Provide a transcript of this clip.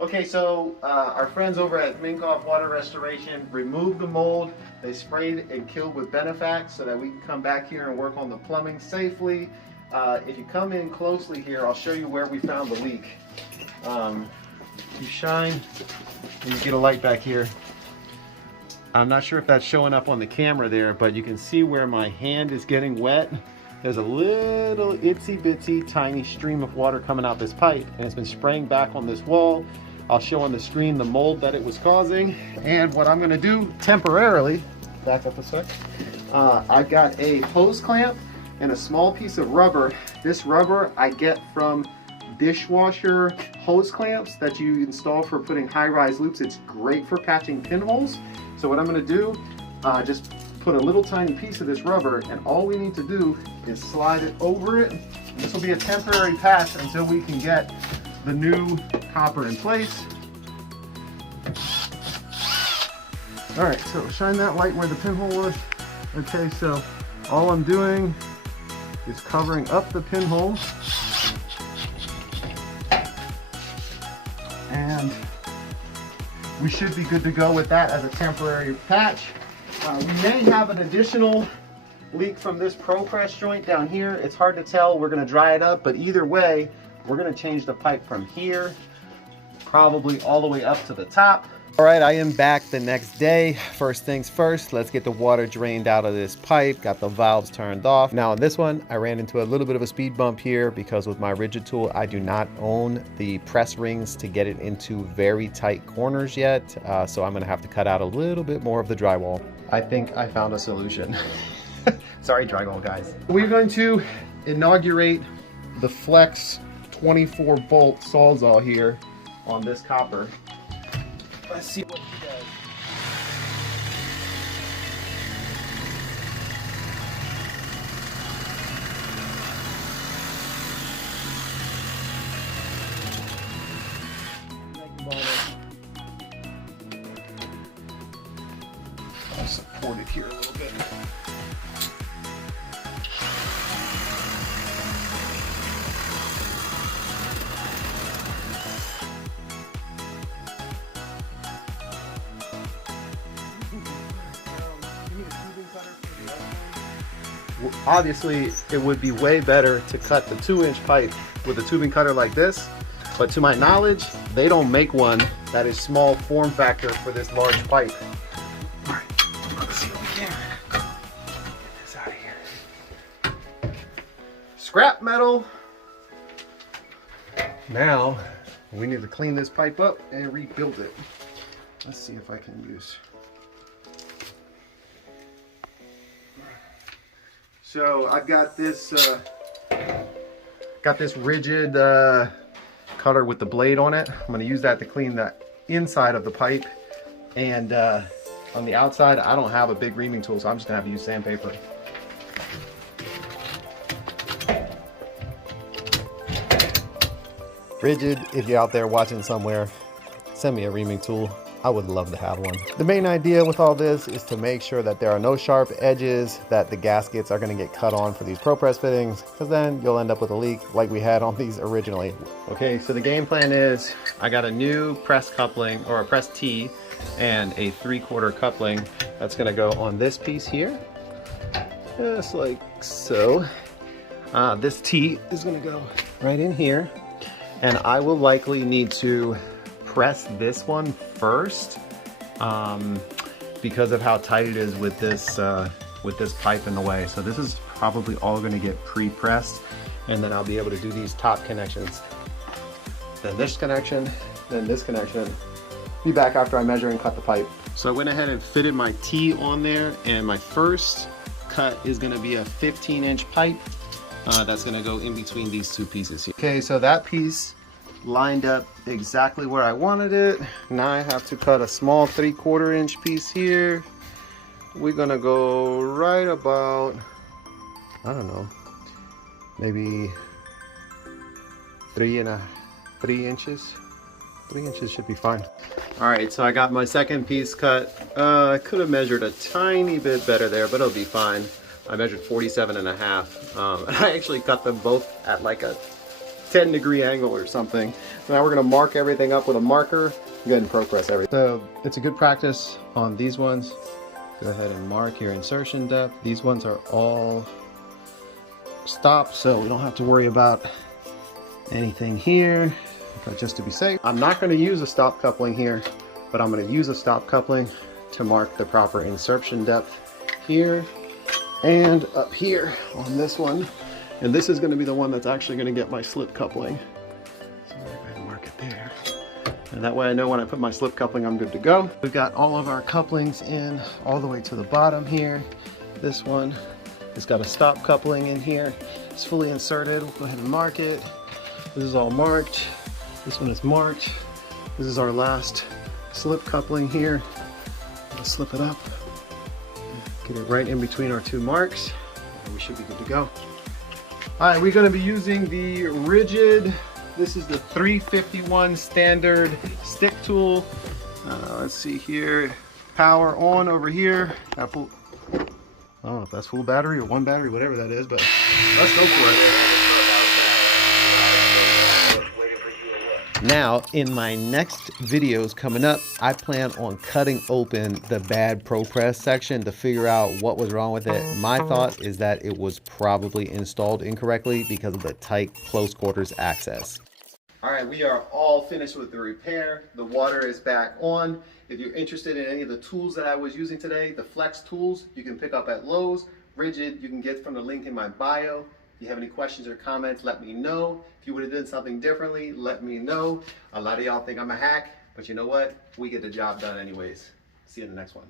Okay, so our friends over at Minkoff Water Restoration removed the mold. They sprayed and killed with Benefax so that we can come back here and work on the plumbing safely. If you come in closely here, I'll show you where we found the leak. You shine and you get a light back here. I'm not sure if that's showing up on the camera there, but you can see where my hand is getting wet. There's a little itsy bitsy tiny stream of water coming out this pipe, and it's been spraying back on this wall. I'll show on the screen the mold that it was causing, and what I'm gonna do temporarily, back up a sec, I've got a hose clamp and a small piece of rubber. This rubber I get from dishwasher hose clamps that you install for putting high-rise loops. It's great for patching pinholes. So what I'm gonna do, just put a little tiny piece of this rubber, and all we need to do is slide it over it. This will be a temporary patch until we can get the new copper in place. All right, so shine that light where the pinhole was. Okay, so all I'm doing is covering up the pinhole, and we should be good to go with that as a temporary patch. We may have an additional leak from this propress joint down here. It's hard to tell. We're gonna dry it up, but either way, we're gonna change the pipe from here, probably all the way up to the top. All right, I am back the next day. First things first, let's get the water drained out of this pipe. Got the valves turned off. Now on this one, I ran into a little bit of a speed bump here because with my Ridgid tool, I do not own the press rings to get it into very tight corners yet. So I'm gonna have to cut out a little bit more of the drywall. I think I found a solution. Sorry, drywall guys. We're going to inaugurate the Flex 24 bolt sawzall here on this copper. Let's see what he does. I'll support it here a little bit. Obviously, it would be way better to cut the 2-inch pipe with a tubing cutter like this, but to my knowledge, they don't make one that is small form factor for this large pipe. All right, let's see what we can. Get this out of here. Scrap metal. Now, we need to clean this pipe up and rebuild it. Let's see if I can use. So I've got this Ridgid cutter with the blade on it. I'm gonna use that to clean the inside of the pipe. And on the outside, I don't have a big reaming tool, so I'm just gonna have to use sandpaper. Ridgid, if you're out there watching somewhere, send me a reaming tool. I would love to have one. The main idea with all this is to make sure that there are no sharp edges, that the gaskets are gonna get cut on for these propress fittings, because then you'll end up with a leak like we had on these originally. Okay, so the game plan is, I got a new press coupling, or a press T, and a 3/4 coupling that's gonna go on this piece here, just like so. This T is gonna go right in here, and I will likely need to press this one first because of how tight it is with this pipe in the way. So this is probably all going to get pre-pressed, and then I'll be able to do these top connections. Then this connection, then this connection. Be back after I measure and cut the pipe. So I went ahead and fitted my T on there, and my first cut is going to be a 15-inch pipe that's going to go in between these two pieces here. Okay, so that piece lined up exactly where I wanted it. Now I have to cut a small 3/4 inch piece here. We're gonna go right about, I don't know, maybe 3 inches. 3 inches should be fine. All right, so I got my second piece cut. I could have measured a tiny bit better there, but it'll be fine. I measured 47.5. And I actually cut them both at like a 10-degree angle or something. So now we're gonna mark everything up with a marker. Go ahead and propress everything. So it's a good practice on these ones. Go ahead and mark your insertion depth. These ones are all stopped, so we don't have to worry about anything here, but just to be safe. I'm not gonna use a stop coupling here, but I'm gonna use a stop coupling to mark the proper insertion depth here and up here on this one. And this is gonna be the one that's actually gonna get my slip coupling. So I'm gonna mark it there. And that way I know when I put my slip coupling, I'm good to go. We've got all of our couplings in all the way to the bottom here. This one has got a stop coupling in here. It's fully inserted. We'll go ahead and mark it. This is all marked. This one is marked. This is our last slip coupling here. I'll slip it up. Get it right in between our two marks. And we should be good to go. All right, we're gonna be using the Ridgid. This is the 351 standard stick tool. Let's see here. Power on over here. I don't know if that's full battery or one battery, whatever that is, but let's go for it. Now, in my next videos coming up, I plan on cutting open the bad propress section to figure out what was wrong with it. My thought is that it was probably installed incorrectly because of the tight close quarters access. All right, we are all finished with the repair. The water is back on. If you're interested in any of the tools that I was using today, the flex tools, you can pick up at Lowe's. Ridgid, you can get from the link in my bio. If you have any questions or comments, let me know. If you would have done something differently, let me know. A lot of y'all think I'm a hack, but you know what? We get the job done anyways. See you in the next one.